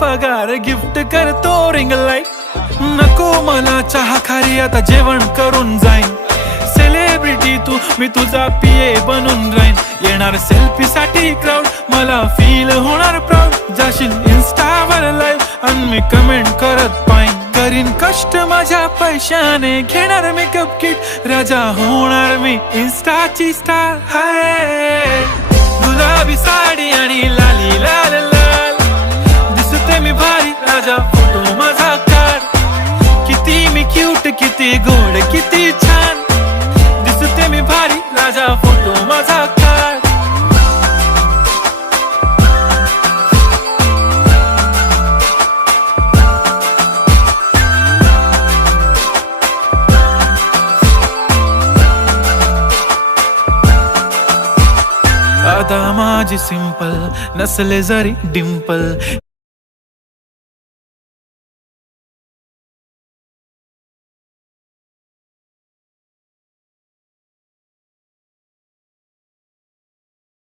पगार गिफ्ट करतो ring light. नको मला चहा खारी, आता जेवण करून जाईन. सेलिब्रिटी तू, मी तुझा पिये बनून राहीन. येणार सेल्फी साठी क्राऊड, मला फील होणार प्राऊड. जाशील इन्स्टावर लाईव्ह आणि मी कमेंट करत पाईन. करीन कष्ट माझ्या पैशाने, घेणार मेकअप किट, राजा होणार मी इन्स्टाची स्टार. हाय गुलाबी साडी आणि लाली लाल लाल, दिसते मी भारी, राजा फोटो माझा काढ. किती मी क्यूट, किती गोड, किती छान, दिसते मी भारी, राजा फोटो माझा काढ. आता माझी सिंपल, नसले जरी डिंपल.